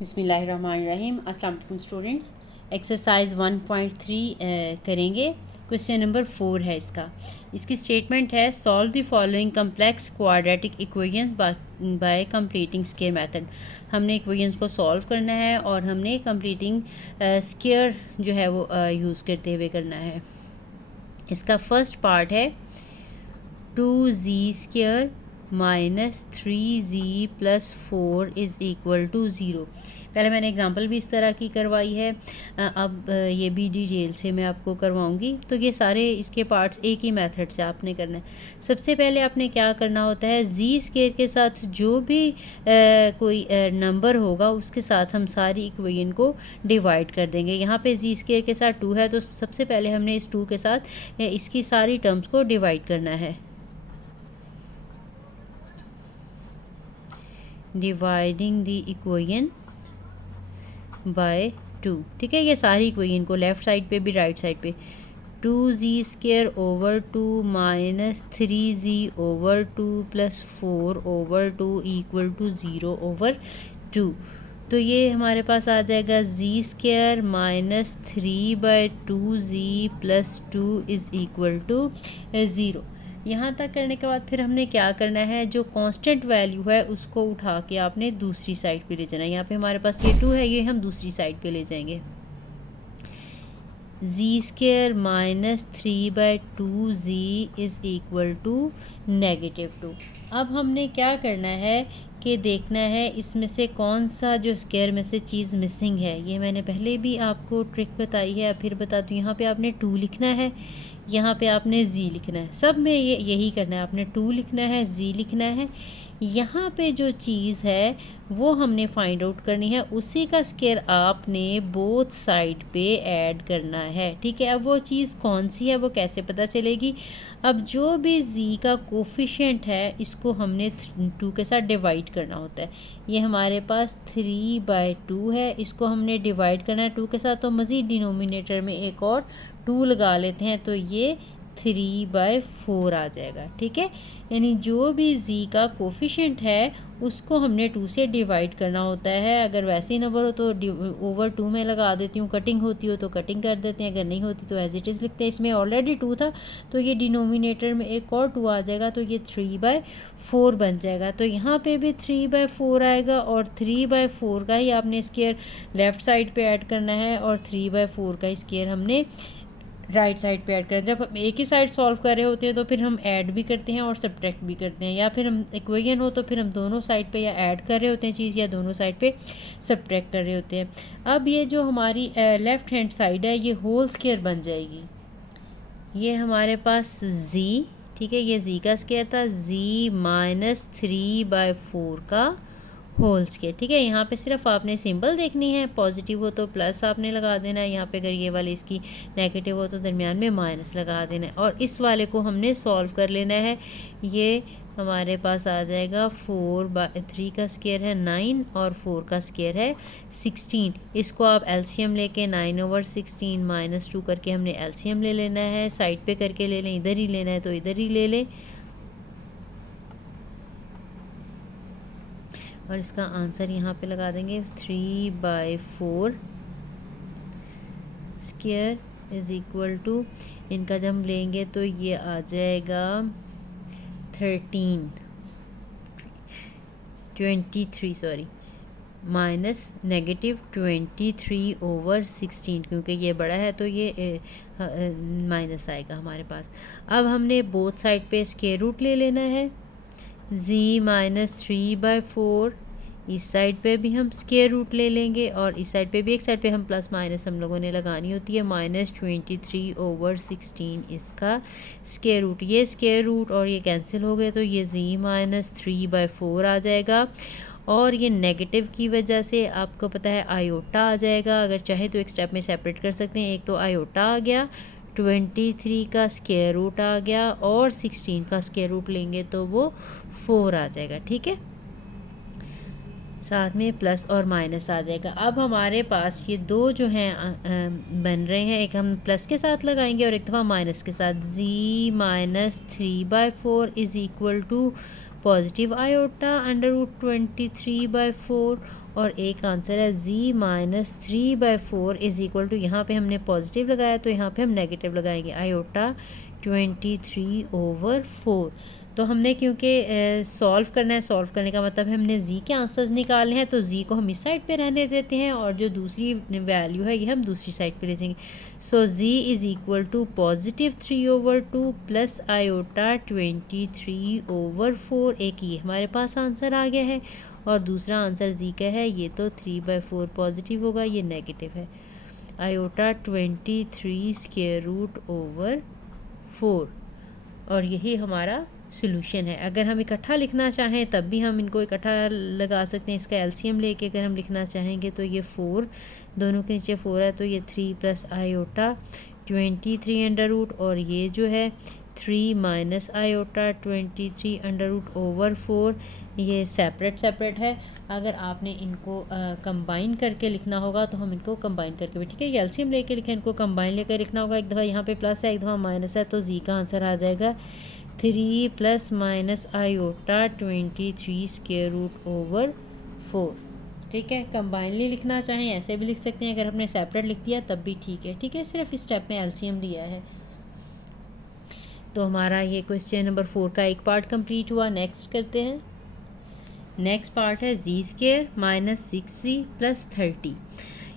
बिस्मिल्लाहिर्रहमानिर्रहीम। अस्सलाम वालेकुम स्टूडेंट्स। एक्सरसाइज 1.3 करेंगे। क्वेश्चन नंबर 4 है इसकी स्टेटमेंट है solve the following complex quadratic equations bye completing square method. हमने इक्वेशंस को सॉल्व करना है और हमने कंप्लीटिंग स्क्वायर जो है वो यूज़ करते हुए करना है। इसका फर्स्ट पार्ट है 2z² minus 3z plus 4 is equal to 0। पहले मैंने एग्जांपल भी इस तरह की करवाई है, अब ये भी डिटेल से मैं आपको करवाऊंगी। तो ये सारे इसके पार्ट्स एक ही मेथड से आपने करना है। सबसे पहले आपने क्या करना होता है, z² के साथ जो भी कोई नंबर होगा उसके साथ हम सारी इक्वेशन को डिवाइड कर देंगे। यहाँ पे z² के साथ 2 है तो सबसे पहले हमने इस 2 के साथ इसकी सारी टर्म्स को डिवाइड करना है। डिवाइडिंग द इक्वेशन बाय 2, ठीक है। ये सारी इक्वेशन को लेफ़्ट साइड पे भी राइट साइड पे 2z² over 2 minus 3z over 2 plus 4 over 2 equal to 0 over 2। तो ये हमारे पास आ जाएगा z² minus 3/2z plus 2 is equal to 0। यहाँ तक करने के बाद फिर हमने क्या करना है, जो कांस्टेंट वैल्यू है उसको उठा के आपने दूसरी साइड पे ले जाना है। यहाँ पे हमारे पास ये 2 है, ये हम दूसरी साइड पे ले जाएंगे। z² minus 3/2z is equal to -2। अब हमने क्या करना है कि देखना है इसमें से कौन सा जो स्क्वायर में से चीज़ मिसिंग है। ये मैंने पहले भी आपको ट्रिक बताई है, फिर बताती हूँ। यहाँ पे आपने 2 लिखना है, यहाँ पे आपने z लिखना है। सब में यही करना है, आपने 2 लिखना है, z लिखना है। यहाँ पे जो चीज़ है वो हमने फाइंड आउट करनी है, उसी का स्क्वायर आपने बोथ साइड पे ऐड करना है, ठीक है। अब वो चीज़ कौन सी है वो कैसे पता चलेगी, अब जो भी z का कोफिशिएंट है इसको हमने 2 के साथ डिवाइड करना होता है। ये हमारे पास 3/2 है, इसको हमने डिवाइड करना है 2 के साथ, तो मज़ीद डिनोमिनेटर में एक और 2 लगा लेते हैं तो ये 3/4 आ जाएगा, ठीक है। यानी जो भी z का कोफिशिएंट है उसको हमने 2 से डिवाइड करना होता है। अगर वैसे ही नंबर हो तो ओवर 2 में लगा देती हूँ, कटिंग होती हो तो कटिंग कर देते हैं, अगर नहीं होती तो एज इट इज़ लिखते हैं। इसमें ऑलरेडी 2 था तो ये डिनोमिनेटर में एक और 2 आ जाएगा तो ये 3/4 बन जाएगा। तो यहाँ पे भी 3/4 आएगा और 3/4 का ही आपने स्क्वायर लेफ़्ट साइड पे ऐड करना है और 3/4 का स्क्वायर हमने राइट साइड पे ऐड करें। जब हम एक ही साइड सॉल्व कर रहे होते हैं तो फिर हम ऐड भी करते हैं और सब्ट्रैक्ट भी करते हैं, या फिर हम इक्वेशन हो तो फिर हम दोनों साइड पे या ऐड कर रहे होते हैं चीज़ या दोनों साइड पे सब्ट्रैक्ट कर रहे होते हैं। अब ये जो हमारी लेफ़्ट हैंड साइड है ये होल स्क्वायर बन जाएगी। ये हमारे पास z, ठीक है, ये z का स्क्वायर था, z माइनस 3/4 का होल स्क्वायर, ठीक है। यहाँ पे सिर्फ आपने सिंबल देखनी है, पॉजिटिव हो तो प्लस आपने लगा देना है, यहाँ पे अगर ये वाली इसकी नेगेटिव हो तो दरमियान में माइनस लगा देना है। और इस वाले को हमने सॉल्व कर लेना है। ये हमारे पास आ जाएगा 4/3 का स्क्वायर है 9 और 4 का स्क्वायर है 16। इसको आप एलसीएम लेके 9/16 माइनस 2 करके हमने एलसीएम ले लेना है। साइड पे करके ले लें, इधर ही लेना है तो इधर ही ले लें और इसका आंसर यहाँ पे लगा देंगे 3/4 स्क्वायर इज़ इक्वल टू, इनका जब हम लेंगे तो ये आ जाएगा 23 माइनस -23/16, क्योंकि ये बड़ा है तो ये माइनस आएगा हमारे पास। अब हमने बोथ साइड पे स्क्वायर रूट ले लेना है। z माइनस 3/4, इस साइड पे भी हम स्क्वायर रूट ले लेंगे और इस साइड पे भी, एक साइड पे हम प्लस माइनस हम लोगों ने लगानी होती है। -23/16 इसका स्क्वायर रूट, ये स्क्वायर रूट और ये कैंसिल हो गए तो ये z माइनस 3/4 आ जाएगा। और ये नेगेटिव की वजह से आपको पता है आयोटा आ जाएगा, अगर चाहे तो एक स्टेप में सेपरेट कर सकते हैं। एक तो आयोटा आ गया, 23 का स्क्वायर रूट आ गया और 16 का स्क्वायर रूट लेंगे तो वो 4 आ जाएगा, ठीक है। साथ में प्लस और माइनस आ जाएगा। अब हमारे पास ये दो जो हैं बन रहे हैं, एक हम प्लस के साथ लगाएंगे और एक दफ़ा माइनस के साथ। z minus 3/4 is equal to positive iota under root 23/4 और एक आंसर है z minus 3/4 is equal to, यहाँ पे हमने पॉजिटिव लगाया तो यहाँ पे हम नेगेटिव लगाएंगे, आयोटा 23/4। तो हमने क्योंकि सॉल्व करना है, सॉल्व करने का मतलब है हमने z के आंसर्स निकालने हैं, तो z को हम इस साइड पे रहने देते हैं और जो दूसरी वैल्यू है ये हम दूसरी साइड पे ले जाएंगे। So z is equal to positive 3/2 plus iota 23/4। एक ये हमारे पास आंसर आ गया है और दूसरा आंसर z का है, ये तो 3/4 पॉजिटिव होगा, ये नेगेटिव है, आयोटा 23/4 और यही हमारा सोल्यूशन है। अगर हम इकट्ठा लिखना चाहें तब भी हम इनको इकट्ठा लगा सकते हैं, इसका एलसीएम लेके अगर हम लिखना चाहेंगे तो ये 4, दोनों के नीचे 4 है तो ये 3 प्लस आयोटा 23 और ये जो है 3 माइनस आयोटा 23/4, ये सेपरेट है। अगर आपने इनको कंबाइन करके लिखना होगा तो हम इनको कंबाइन करके भी, ठीक है, एलसीएम लेके लिखें, इनको कंबाइन लेकर लिखना होगा। एक दफ़ा यहाँ पे प्लस है, एक दफ़ा माइनस है, तो जी का आंसर आ जाएगा 3 प्लस माइनस आयोटा 23/4। ठीक है, कंबाइनली लिखना चाहें ऐसे भी लिख सकते हैं, अगर हमने सेपरेट लिख दिया तब भी ठीक है। ठीक है, सिर्फ इस स्टेप में एलसीएम लिया है। तो हमारा ये क्वेश्चन नंबर 4 का एक पार्ट कंप्लीट हुआ। नेक्स्ट करते हैं। नेक्स्ट पार्ट है z² माइनस 6z प्लस 30।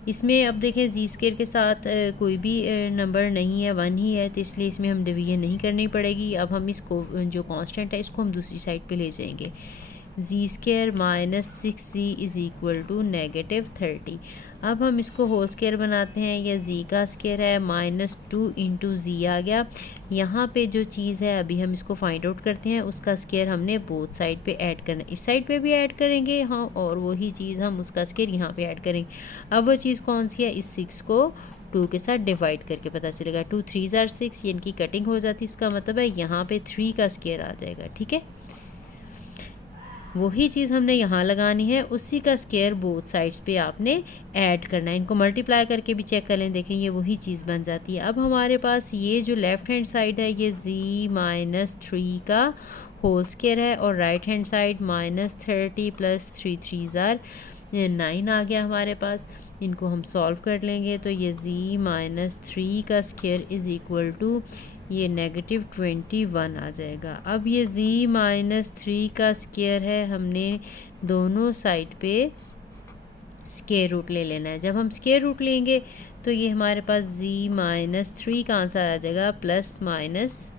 इसमें अब देखें z² के साथ कोई भी नंबर नहीं है, 1 ही है, तो इसलिए इसमें हम डिवीजन नहीं करनी पड़ेगी। अब हम इसको जो कांस्टेंट है इसको हम दूसरी साइड पे ले जाएंगे। z² minus 6z is equal to -30। अब हम इसको होल स्क्वायर बनाते हैं, यह z का स्क्वायर है, -2 इंटू z आ गया। यहाँ पे जो चीज़ है अभी हम इसको फाइंड आउट करते हैं, उसका स्क्वायर हमने बोथ साइड पे ऐड करना है, इस साइड पे भी ऐड करेंगे हाँ, और वही चीज़ हम उसका स्क्वायर यहाँ पे ऐड करेंगे। अब वो चीज़ कौन सी है, इस 6 को 2 के साथ डिवाइड करके पता चलेगा। 2 3 आर 6, ये इनकी कटिंग हो जाती है, इसका मतलब है यहाँ पे 3 का स्क्वायर आ जाएगा। ठीक है, वही चीज़ हमने यहाँ लगानी है, उसी का स्क्वायर बोथ साइड्स पे आपने ऐड करना है। इनको मल्टीप्लाई करके भी चेक कर लें, देखें ये वही चीज़ बन जाती है। अब हमारे पास ये जो लेफ़्ट हैंड साइड है ये z माइनस 3 का होल स्क्वायर है और right hand side -30 plus 3 3 are 9 आ गया हमारे पास। इनको हम सॉल्व कर लेंगे तो ये z माइनस 3 का स्क्वायर इज़ इक्वल टू ये -21 आ जाएगा। अब ये z माइनस 3 का स्क्वायर है, हमने दोनों साइड पे स्क्वायर रूट ले लेना है। जब हम स्क्वायर रूट लेंगे तो ये हमारे पास z माइनस 3 का आंसर आ जाएगा, प्लस माइनस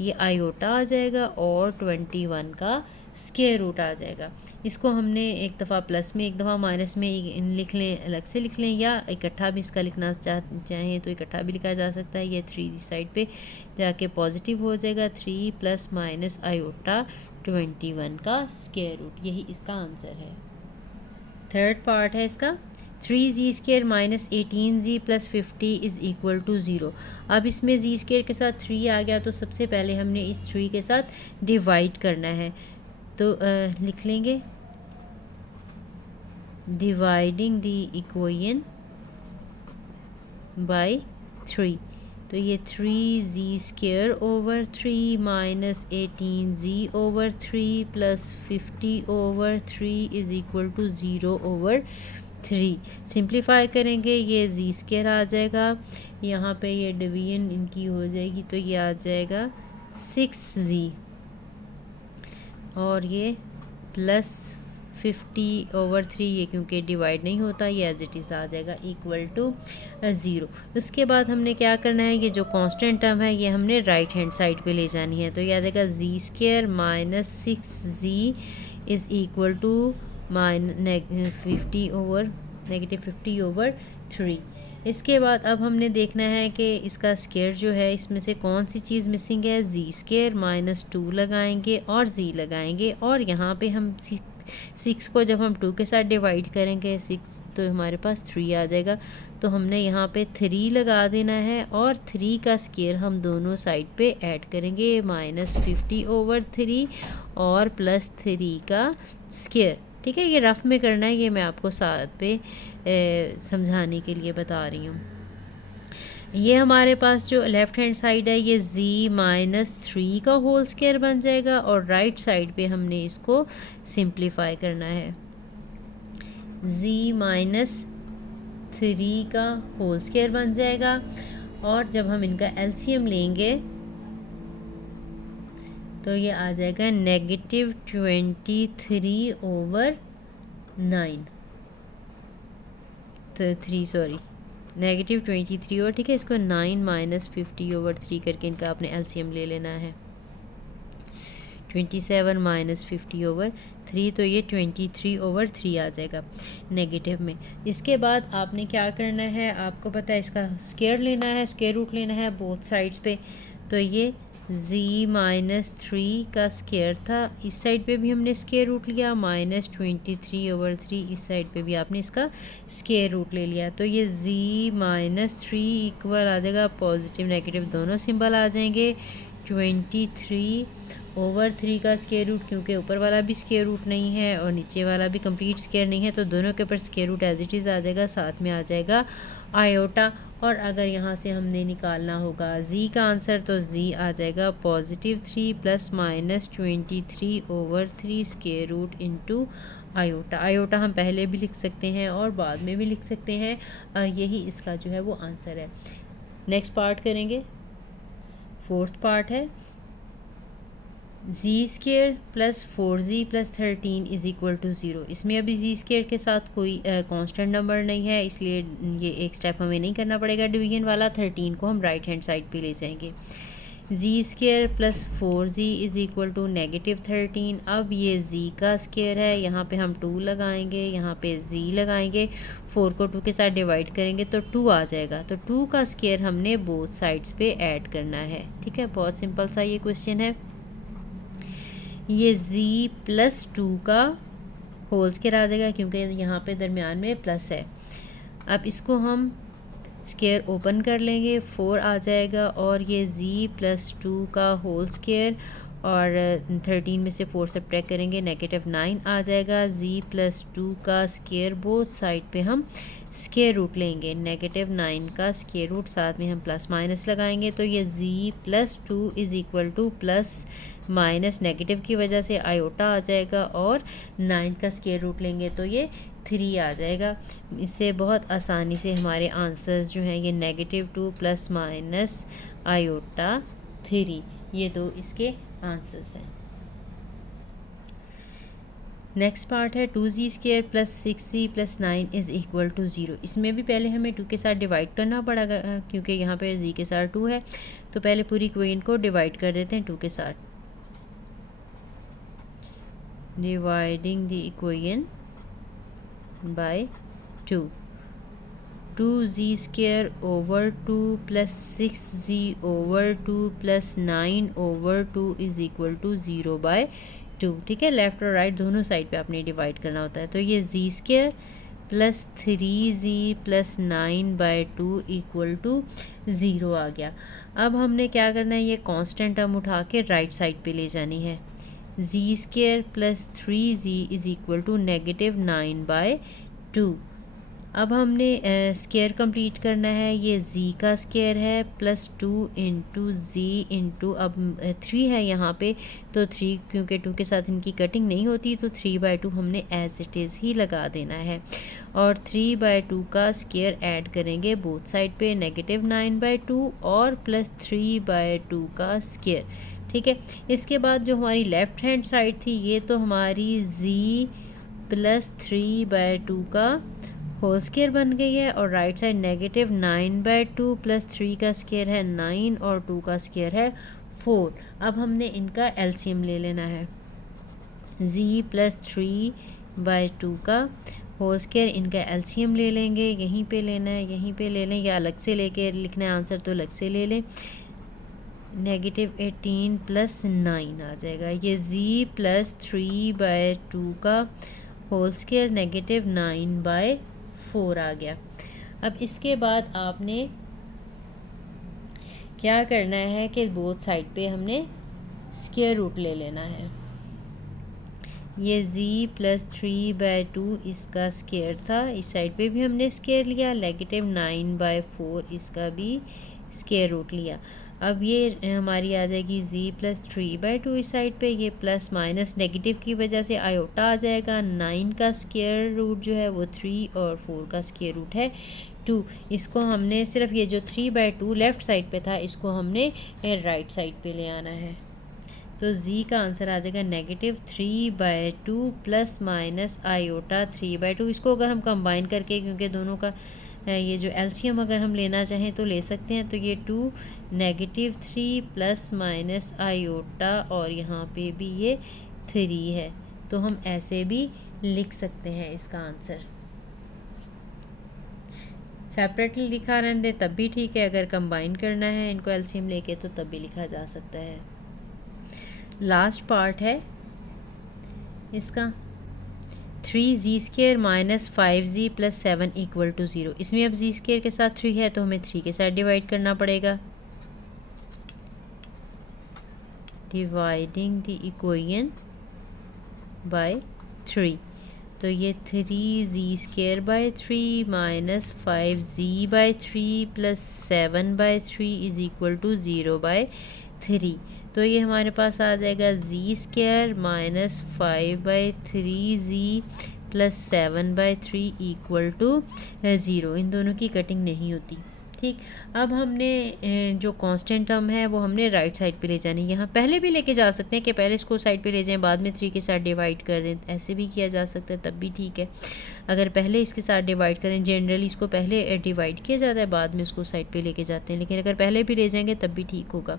ये आयोटा आ जाएगा और 21 का स्क्वायर रूट आ जाएगा। इसको हमने एक दफ़ा प्लस में एक दफ़ा माइनस में लिख लें, अलग से लिख लें, या इकट्ठा भी इसका लिखना चाहें तो इकट्ठा भी लिखा जा सकता है। ये 3 साइड पे जाके पॉजिटिव हो जाएगा, 3 प्लस माइनस आयोटा 21 का स्क्वायर रूट, यही इसका आंसर है। थर्ड पार्ट है इसका, 3z² minus 18z plus 50 is equal to 0। अब इसमें z² के साथ 3 आ गया तो सबसे पहले हमने इस 3 के साथ डिवाइड करना है, तो लिख लेंगे डिवाइडिंग द इक्वेशन बाय 3। तो ये 3z² over 3 minus 18z over 3 plus 50 over 3 is equal to 0 over 3। Simplify करेंगे ये z² आ जाएगा, यहाँ पे ये डिवीजन इनकी हो जाएगी तो ये आ जाएगा 6z और ये प्लस 50 ओवर 3, ये क्योंकि डिवाइड नहीं होता ये एज इट इज़ आ जाएगा इक्वल टू 0। उसके बाद हमने क्या करना है, ये जो कांस्टेंट टर्म है ये हमने राइट हैंड साइड पे ले जानी है, तो ये आ जाएगा z² minus 6z is equal to -50 over 3। इसके बाद अब हमने देखना है कि इसका स्क्वायर जो है इसमें से कौन सी चीज़ मिसिंग है, z² माइनस 2 लगाएंगे और z लगाएंगे, और यहाँ पे हम 6 को जब हम 2 के साथ डिवाइड करेंगे 6 तो हमारे पास 3 आ जाएगा, तो हमने यहाँ पे 3 लगा देना है और 3 का स्क्वायर हम दोनों साइड पे ऐड करेंगे, -50 ओवर 3 और प्लस 3 का स्क्वायर। ठीक है, ये रफ़ में करना है, ये मैं आपको साथ पे समझाने के लिए बता रही हूँ। ये हमारे पास जो लेफ़्ट हैंड साइड है ये z माइनस 3 का होल स्क्वायर बन जाएगा और राइट साइड पे हमने इसको सिंप्लीफाई करना है। z माइनस 3 का होल स्क्वायर बन जाएगा। और जब हम इनका एलसीएम लेंगे तो ये आ जाएगा -23/9 तो 3 सॉरी -23 और ठीक है, इसको 9 - 50/3 करके इनका आपने एलसीएम ले लेना है। 27 - 50/3 तो ये 23/3 आ जाएगा नेगेटिव में। इसके बाद आपने क्या करना है, आपको पता है इसका स्क्वायर लेना है, स्क्वायर रूट लेना है बोथ साइड्स पे। तो ये z-3 का स्क्वायर था, इस साइड पे भी हमने स्क्वायर रूट लिया, -23/3 इस साइड पे भी आपने इसका स्क्वायर रूट ले लिया। तो ये z-3 इक्वल आ जाएगा, पॉजिटिव नेगेटिव दोनों सिंबल आ जाएंगे। 23/3 का स्क्वायर रूट, क्योंकि ऊपर वाला भी स्क्वायर रूट नहीं है और नीचे वाला भी कंप्लीट स्क्वायर नहीं है, तो दोनों के ऊपर square root as it is आ जाएगा, साथ में आ जाएगा आयोटा। और अगर यहाँ से हमने निकालना होगा z का आंसर, तो z आ जाएगा +3 + -23/3 square root into iota. Iota हम पहले भी लिख सकते हैं और बाद में भी लिख सकते हैं, यही इसका जो है वो आंसर है। नेक्स्ट पार्ट करेंगे, फोर्थ पार्ट है z² + 4z + 13 = 0। इसमें अभी z² के साथ कोई कांस्टेंट नंबर नहीं है, इसलिए ये एक स्टेप हमें नहीं करना पड़ेगा डिवीजन वाला। 13 को हम राइट हैंड साइड पे ले जाएंगे। z² + 4z = -13। अब ये z का स्क्वायर है, यहाँ पे हम 2 लगाएंगे, यहाँ पे z लगाएंगे, 4 को 2 के साथ डिवाइड करेंगे तो 2 आ जाएगा। तो 2 का स्क्वायर हमने बोथ साइड्स पे ऐड करना है। ठीक है, बहुत सिंपल सा ये क्वेश्चन है। ये z + 2 का होल स्क्वायर आ जाएगा, क्योंकि यहाँ पे दरमियान में प्लस है। अब इसको हम स्क्वायर ओपन कर लेंगे, 4 आ जाएगा, और ये z + 2 का होल स्क्वायर, और 13 में से 4 सब्ट्रैक्ट करेंगे, -9 आ जाएगा। z + 2 का स्क्वायर, बोथ साइड पे हम स्क्वायर रूट लेंगे, -9 का स्क्वायर रूट, साथ में हम प्लस माइनस लगाएंगे। तो ये z + 2 = प्लस माइनस नेगेटिव की वजह से आयोटा आ जाएगा, और 9 का स्क्वायर रूट लेंगे तो ये 3 आ जाएगा। इससे बहुत आसानी से हमारे आंसर्स जो हैं ये -2 ± आयोटा 3, ये दो इसके आंसर्स हैं। नेक्स्ट पार्ट है 2z² + 6z + 9 = 0। इसमें भी पहले हमें 2 के साथ डिवाइड करना पड़ेगा, क्योंकि यहाँ पे z के साथ 2 है, तो पहले पूरी इक्वेशन को डिवाइड कर देते हैं 2 के साथ। Dividing the equation by 2, 2z² / 2 + 6z/2 + 9/2 = 0/2। ठीक है, लेफ़्ट और राइट दोनों साइड पे आपने डिवाइड करना होता है। तो ये z² + 3z + 9/2 = 0 आ गया। अब हमने क्या करना है, ये कांस्टेंट टर्म उठा के राइट साइड पे ले जानी है। z² + 3z = -9/2। अब हमने स्क्वायर कंप्लीट करना है। ये z का स्क्वायर है +2 × z × अब 3 है यहाँ पे, तो 3 क्योंकि 2 के साथ इनकी कटिंग नहीं होती, तो 3/2 हमने एज इट इज़ ही लगा देना है। और 3/2 का स्क्वायर ऐड करेंगे बोथ साइड पे, -9/2 और +3/2 का स्क्वायर। ठीक है, इसके बाद जो हमारी लेफ़्ट हैंड साइड थी, ये तो हमारी z + 3/2 का होल स्क्वायर बन गई है, और राइट साइड -9/2 + 3 का स्क्वायर है 9 और 2 का स्क्वायर है 4। अब हमने इनका एलसीएम ले लेना है। z + 3/2 का होल स्क्वायर, इनका एलसीएम ले लेंगे, यहीं पे लेना है, यहीं पे ले लें, या अलग से लेके लिखना है आंसर तो अलग से ले लें। -18 + 9 आ जाएगा। ये z + 3/2 का होल स्क्वायर -9/4 आ गया। अब इसके बाद आपने क्या करना है कि बोथ साइड पे हमने स्क्वायर रूट ले लेना है। ये z + 3/2 इसका स्क्वायर था, इस साइड पे भी हमने स्क्वायर लिया, -9/4 इसका भी स्क्वायर रूट लिया। अब ये हमारी आ जाएगी z प्लस 3/2 इस साइड पे, ये प्लस माइनस नेगेटिव की वजह से आयोटा आ जाएगा। 9 का स्क्वायर रूट जो है वो 3 और 4 का स्क्वायर रूट है 2। इसको हमने सिर्फ ये जो 3/2 लेफ़्ट साइड पे था इसको हमने राइट साइड पे ले आना है। तो z का आंसर आ जाएगा -3/2 प्लस माइनस आयोटा 3/2। इसको अगर हम कंबाइन करके, क्योंकि दोनों का ये जो एलसीएम अगर हम लेना चाहें तो ले सकते हैं, तो ये 2 -3 प्लस माइनस आयोटा और यहाँ पे भी ये 3 है, तो हम ऐसे भी लिख सकते हैं इसका आंसर। सेपरेटली लिखा रहने दे तब भी ठीक है, अगर कंबाइन करना है इनको एलसीएम लेके तो तब भी लिखा जा सकता है। लास्ट पार्ट है इसका 3z² minus 5z plus 7 equal to 0। इसमें अब z² के साथ 3 है तो हमें 3 के साथ डिवाइड करना पड़ेगा। डिवाइडिंग द इक्वेशन बाय 3, तो ये 3z² 3 minus 5z/3 plus 7/3 is equal to 0/3। तो ये हमारे पास आ जाएगा z² minus 5/3z plus 7/3 equal to 0। इन दोनों की कटिंग नहीं होती, ठीक। अब हमने जो कांस्टेंट टर्म है वो हमने राइट साइड पे ले जानी है। यहाँ पहले भी लेके जा सकते हैं कि पहले इसको साइड पे ले जाएं बाद में 3 के साथ डिवाइड कर दें, ऐसे भी किया जा सकता है, तब भी ठीक है। अगर पहले इसके साथ डिवाइड करें, जनरली इसको पहले डिवाइड किया जाता है बाद में उसको साइड पे लेके जाते हैं, लेकिन अगर पहले भी ले जाएंगे तब भी ठीक होगा।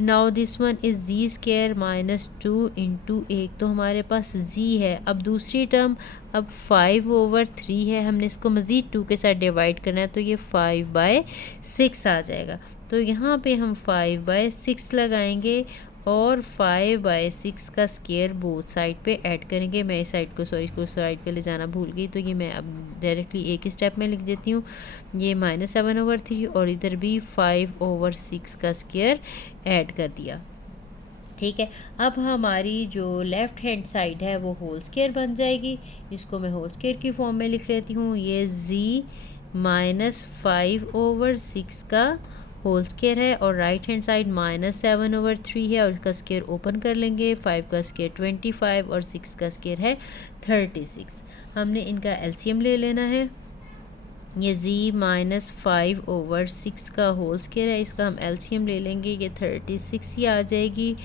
Now this one is z² minus 2 into 1, तो हमारे पास z है। अब दूसरी टर्म अब 5/3 है, हमने इसको मज़ीद 2 के साथ डिवाइड करना है, तो ये 5/6 आ जाएगा। तो यहाँ पे हम 5/6 लगाएंगे और 5/6 का स्क्वायर बोथ साइड पे ऐड करेंगे। मैं इस साइड को इसको साइड पे ले जाना भूल गई, तो ये मैं अब डायरेक्टली एक ही स्टेप में लिख देती हूँ। ये -7/3 और इधर भी 5/6 का स्क्वायर ऐड कर दिया, ठीक है। अब हमारी जो लेफ़्ट हैंड साइड है वो होल स्क्वायर बन जाएगी। इसको मैं होल स्क्वायर की फॉर्म में लिख लेती हूँ। ये z माइनस 5/6 का होल स्क्वायर है और राइट हैंड साइड -7/3 है और इसका स्क्वायर ओपन कर लेंगे। 5 का स्क्वायर 25 और 6 का स्क्वायर है 36। हमने इनका एलसीएम ले लेना है। ये z माइनस 5/6 का होल स्क्वायर है, इसका हम एलसीएम ले लेंगे, ये 36 ही आ जाएगी।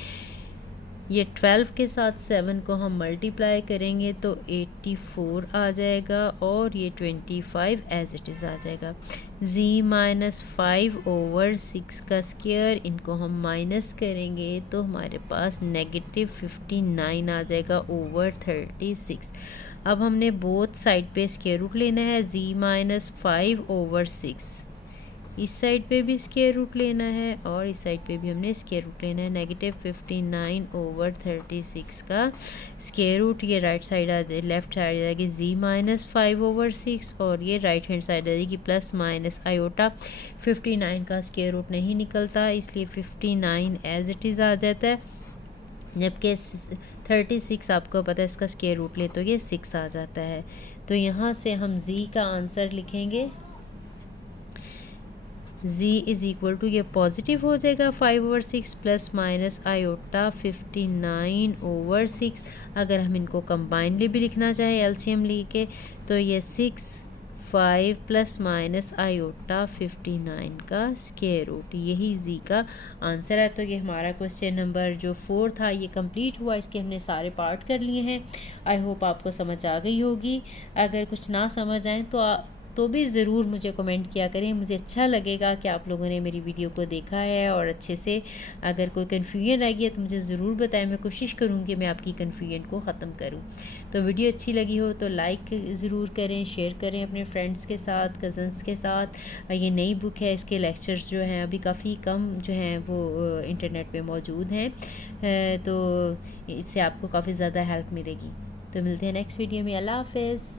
ये 12 के साथ 7 को हम मल्टीप्लाई करेंगे तो 84 आ जाएगा और ये 25 एज इट इज़ आ जाएगा। z माइनस 5/6 का स्क्वायर, इनको हम माइनस करेंगे तो हमारे पास -59 आ जाएगा ओवर 36। अब हमने बोथ साइड पे स्क्वायर रूट लेना है। z माइनस 5/6 इस साइड पे भी स्क्वायर रूट लेना है और इस साइड पे भी हमने स्क्वायर रूट लेना है। -59 ओवर 36 का स्क्वायर रूट, ये राइट साइड आ जाए, लेफ्ट साइड आ जाएगी z माइनस 5/6 और ये राइट हैंड साइड आ जाएगी प्लस माइनस आयोटा। 59 का स्क्वायर रूट नहीं निकलता, इसलिए 59 एज इट इज़ आ जाता है, जबकि 36 आपको पता है इसका स्क्वायर रूट ले तो ये 6 आ जाता है। तो यहाँ से हम z का आंसर लिखेंगे। z इज़ इक्वल टू, ये पॉजिटिव हो जाएगा 5/6 प्लस माइनस आयोटा 59/6। अगर हम इनको कंबाइनली भी लिखना चाहें एलसीएम लेके तो ये 6 5 प्लस माइनस आयोटा 59 का स्क्वायर रूट, यही z का आंसर है। तो ये हमारा क्वेश्चन नंबर जो 4 था ये कंप्लीट हुआ। इसके हमने सारे पार्ट कर लिए हैं। आई होप आपको समझ आ गई होगी। अगर कुछ ना समझ आए तो भी ज़रूर मुझे कमेंट किया करें, मुझे अच्छा लगेगा कि आप लोगों ने मेरी वीडियो को देखा है और अच्छे से। अगर कोई कन्फ्यूजन रह गई है तो मुझे ज़रूर बताएं, मैं कोशिश करूँगी मैं आपकी कन्फ्यूजन को ख़त्म करूँ। तो वीडियो अच्छी लगी हो तो लाइक ज़रूर करें, शेयर करें अपने फ्रेंड्स के साथ, कज़न्स के साथ। ये नई बुक है, इसके लेक्चर्स जो हैं अभी काफ़ी कम जो हैं वो इंटरनेट पे मौजूद हैं, तो इससे आपको काफ़ी ज़्यादा हेल्प मिलेगी। तो मिलते हैं नेक्स्ट वीडियो में। अल्लाह हाफ़िज़।